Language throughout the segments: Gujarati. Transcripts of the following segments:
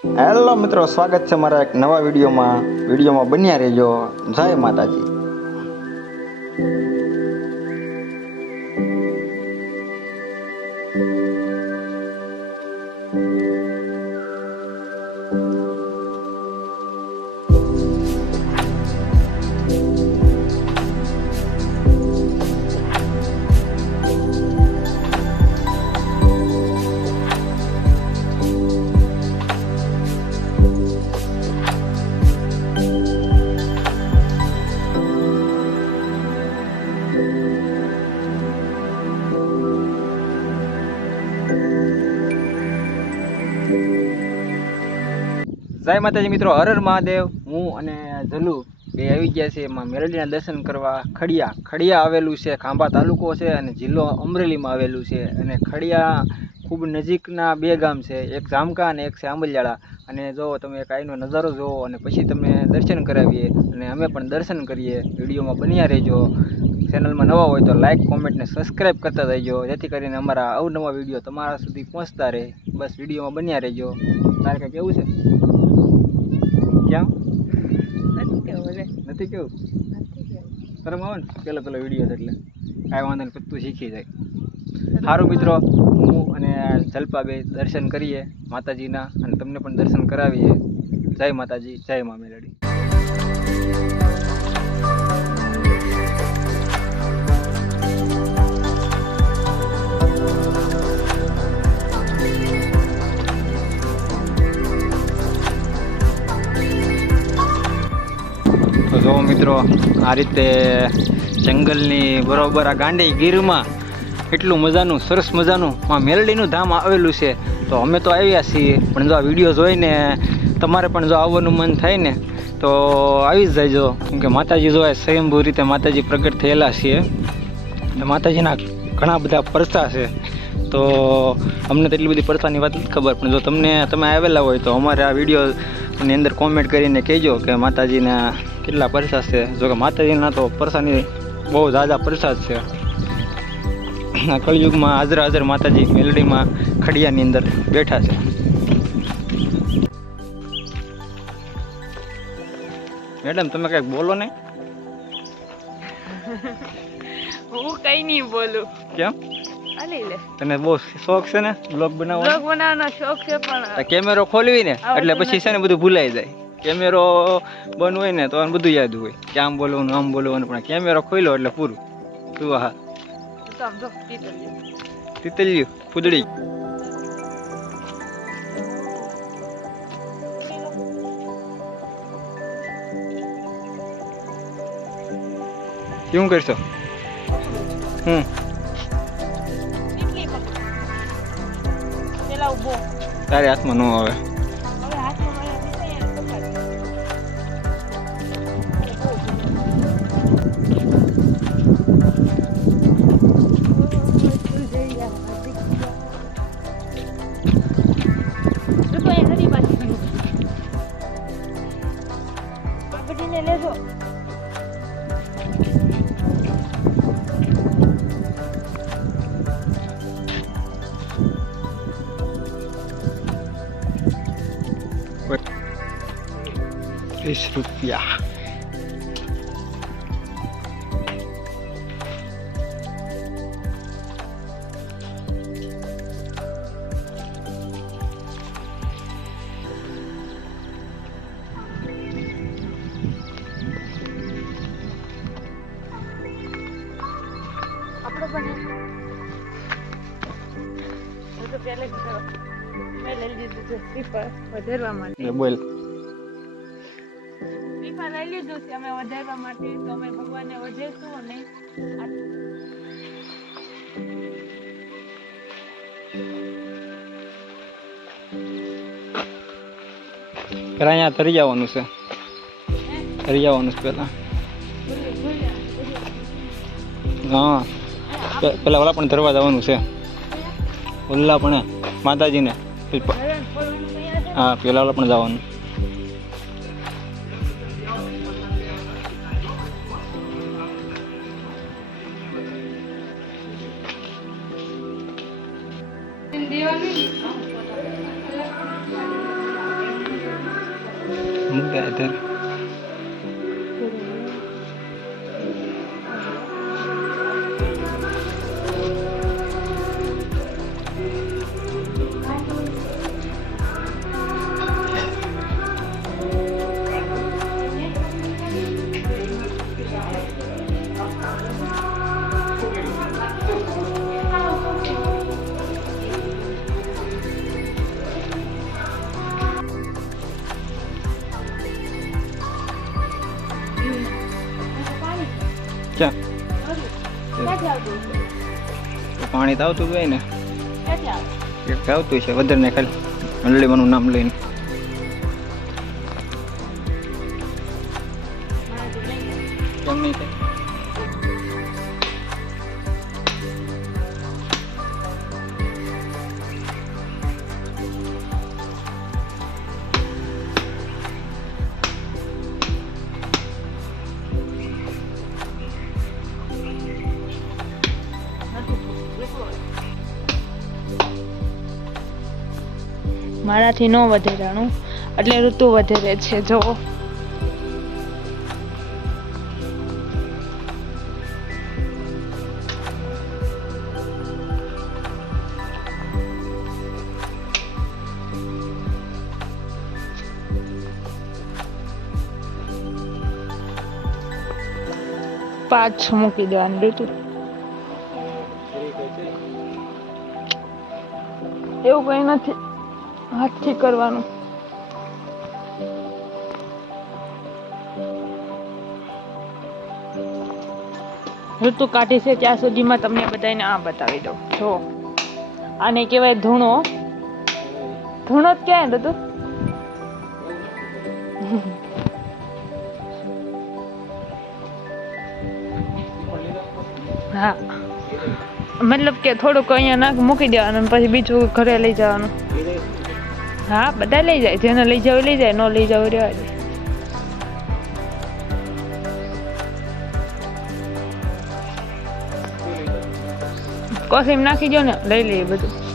હેલો મિત્રો, સ્વાગત છે મારા એક નવા વિડીયોમાં બન્યા રહેજો. જય માતાજી. જય માતાજી મિત્રો, હર હર મહાદેવ. હું અને જલુ બે આવી ગયા છે એમાં મેલડીના દર્શન કરવા. ખડિયા આવેલું છે, ખાંભા તાલુકો છે અને જિલ્લો અમરેલીમાં આવેલું છે. અને ખડિયા ખૂબ નજીકના બે ગામ છે, એક જામકા અને એક છે આંબલિયાળા. અને જો તમે એક અહીંનો નજારો જુઓ અને પછી તમે દર્શન કરાવીએ અને અમે પણ દર્શન કરીએ. વિડીયોમાં બન્યા રહેજો. ચેનલમાં નવા હોય તો લાઇક, કોમેન્ટ ને સબસ્ક્રાઈબ કરતા રહેજો, જેથી કરીને અમારા અવનવા વિડીયો તમારા સુધી પહોંચતા રહે. બસ વિડીયોમાં બન્યા રહેજો. તારે કંઈ કેવું છે? કેમ નથી કેવું? શરમ આવે ને પેલો વિડીયો છે એટલે કાંઈ વાંધો નહીં, તું શીખી જાય. સારું મિત્રો, હું અને જલ્પા બે દર્શન કરીએ માતાજીના અને તમને પણ દર્શન કરાવીએ. જય માતાજી, જય મા મેલડી. તો જો મિત્રો, આ રીતે જંગલની બરોબર આ ગાંડી ગીરમાં એટલું મજાનું, સરસ મજાનું માં મેલડીનું ધામ આવેલું છે. તો અમે તો આવ્યા છીએ, પણ જો આ વિડીયો જોઈને તમારે પણ જો આવવાનું મન થાય ને તો આવી જ જાયજો. કેમ કે માતાજી જો સ્વયંભૂ રીતે માતાજી પ્રગટ થયેલા છે. માતાજીના ઘણા બધા પરચા છે. તો અમને તો એટલી બધી પરચાની વાત નથી ખબર, પણ જો તમે આવેલા હોય તો અમારે આ વિડીયોની અંદર કોમેન્ટ કરીને કહેજો કે માતાજીના કેટલા પરસાદ છે. જોકે માતાજીના તો પરસાની બહુ ઝાઝા પરસાદ છે. આ કળિયુગમાં હાજર માતાજી મેલડીમાં ખડિયાની અંદર બેઠા છે. મેડમ, તમે કંઈક બોલો ને. હું કઈ નહીં બોલું. કેમ? લે તને બહુ શોખ છે ને બ્લોગ બનાવવાનો શોખ છે, પણ કેમેરો ખોલવી ને એટલે પછી છે ને બધું ભૂલાઈ જાય. કેમેરો બંધ હોય ને તો બધું યાદ હોય કે આમ બોલવાનું આમ બોલવાનું, પણ કેમેરો ખોલ્યો એટલે પૂરું. તું હા તીતલ્યું ફૂદડી. શું કરશો? તારે હાથમાં ન આવે. ₹20. બોલ. લઈ લીધું છે અમે વધારવા માટે, તો અમે ભગવાનને વધારશું. અને પેલા અહીંયા તરી જવાનું છે, પેલા. હા, પેલા ઓલા પણ ધરવા જવાનું છે. ઓલા પણ માતાજીને. હા, પેલા ઓલા પણ જવાનું. મૂકે આધાર ક્યાં પાણી તો આવતું જ હોય ને એક આવતું છે વધારે ને ખાલી હંડલીમાંનું નામ લઈને કેમ નહીં થાય મારાથી ન વધેરાણું એટલે ઋતુ વધેરે છે જો પાછું મૂકી દેવાનું ઋતુ એવું કઈ નથી હાથથી કરવાનું ઋતુ કાઢી છે ત્યાં સુધીમાં તમને બધાને આ બતાવી દઉં જો આને કહેવાય ધૂણો ધૂણો જ ક્યાં ઋતુ હા મતલબ કે થોડુંક અહીંયા નાખ મૂકી દેવાનું પછી બીજું ઘરે લઈ જવાનું હા બધા લઈ જાય જેને લઈ જાવ લઈ જાય ન લઈ જાવ રહેવા દે કોથમીર નાખી દો ને લઈ લઈએ બધું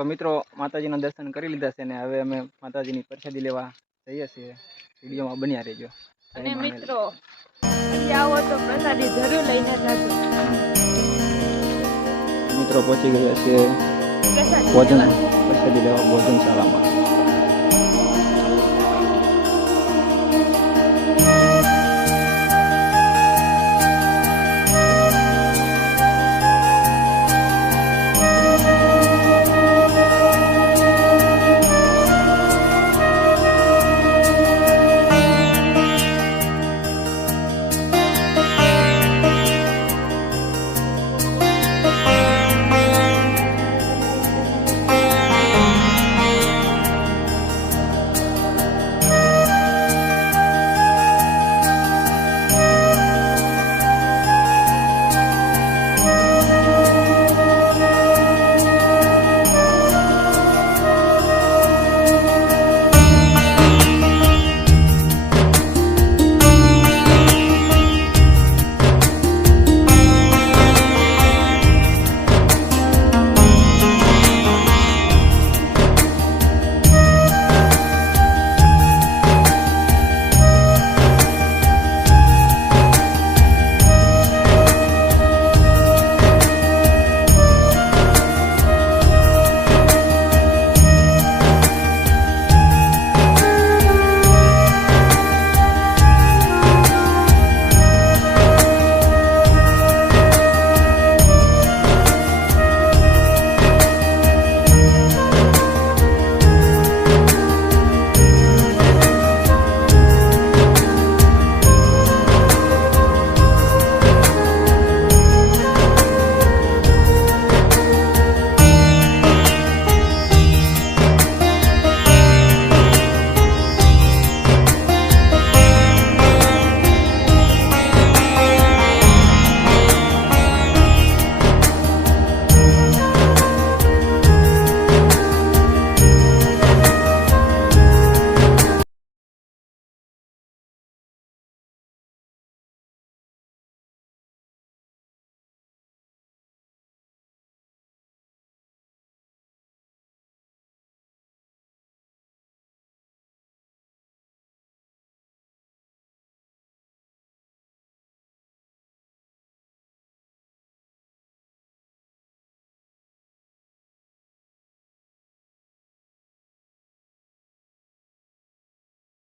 તો મિત્રો માતાજીના દર્શન કરી લીધા છે ને હવે અમે માતાજીની પ્રસાદી લેવા જઈએ છીએ. વિડીયોમાં બન્યા રહેજો. અને મિત્રો આવો તો પ્રસાદી જરૂર લઈને જાજો. મિત્રો પહોંચી ગયા છે પ્રસાદી લેવા ભોજનશાળામાં.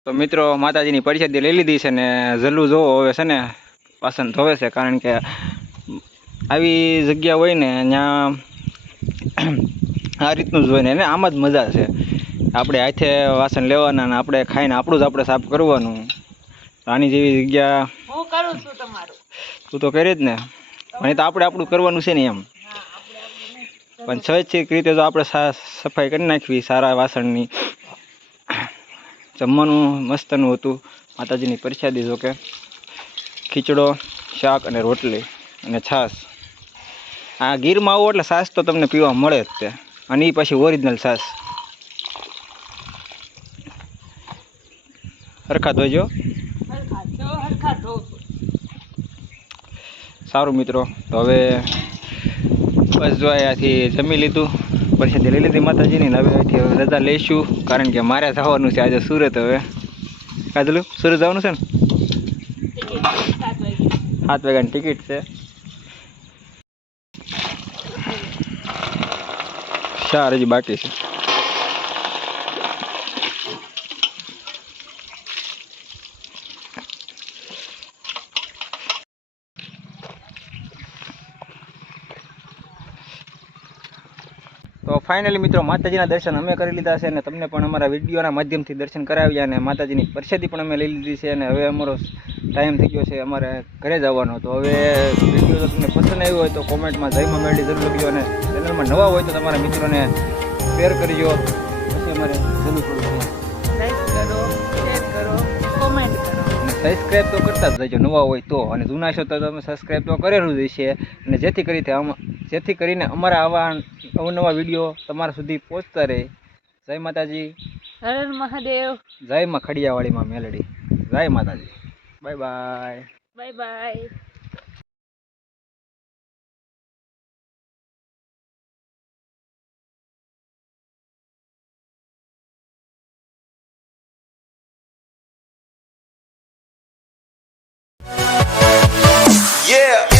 તો મિત્રો માતાજીની પરિષદી લઈ લીધી છે ને જલ્લું જોવો હવે છે ને વાસણ ધોવે છે, કારણ કે આવી જગ્યા હોય ને ત્યાં આ રીતનું જ હોય ને એને આમ જ મજા છે. આપણે હાથે વાસણ લેવાના ને આપણે ખાઈને આપણું જ આપણે સાફ કરવાનું. આની જેવી જગ્યા હું કરું છું તમારું, તું તો કરી જ ને, અહીં તો આપણે આપણું કરવાનું છે ને એમ. પણ સ્વૈચ્છિક રીતે જો આપણે સફાઈ કરી નાખવી સારા વાસણની. જમવાનું મસ્તનું હતું, માતાજીની પ્રસાદી જો કે ખીચડો, શાક અને રોટલી અને છાશ. આ ગીરમાં આવો એટલે છાશ તો તમને પીવા મળે જ તે, અને એ પછી ઓરિજિનલ છાશ. હરખા ધોજો. સારું મિત્રો, તો હવે બસ જો અહીંયાથી જમી લીધું, પ્રસાદી લઈ લીધી માતાજીની, ને હવે અહીંથી રજા લઈશું, કારણ કે મારે જવાનું છે આજે સુરત. હવે કાજલું સુરત જવાનું છે ને, 7 વાગ્યાની ટિકિટ છે. ચાર હજી બાકી છે. તો ફાઇનલી મિત્રો માતાજીના દર્શન અમે કરી લીધા છે, અને તમને પણ અમારા વિડીયોના માધ્યમથી દર્શન કરાવ્યા, અને માતાજીની પ્રસાદી પણ અમે લઈ લીધી છે, અને હવે અમારો ટાઈમ થઈ ગયો છે અમારે ઘરે જવાનો. તો હવે વિડીયો જો તમને પસંદ આવ્યો હોય તો કોમેન્ટમાં જય માં મેલડી જરૂર લખજો, અને ચેનલમાં નવા હોય તો તમારા મિત્રોને શેર કરજો. પછી અમારે જરૂર થોડું લાઈક કરો, શેર કરો, કોમેન્ટ કરો, અને સબસ્ક્રાઈબ તો કરતા જ રહેજો નવા હોય તો, અને જૂના છો તો તમે સબસ્ક્રાઈબ તો કરેલું જ છે, અને જેથી કરીને અમારા આવા અવનવા વિડીયો તમારા સુધી પહોંચતા રહે. જય માતાજી, હર હર મહાદેવ, જય માં ખડિયાવાળીમાં મેલડી, જય માતાજી, bye bye, bye bye. Yeah.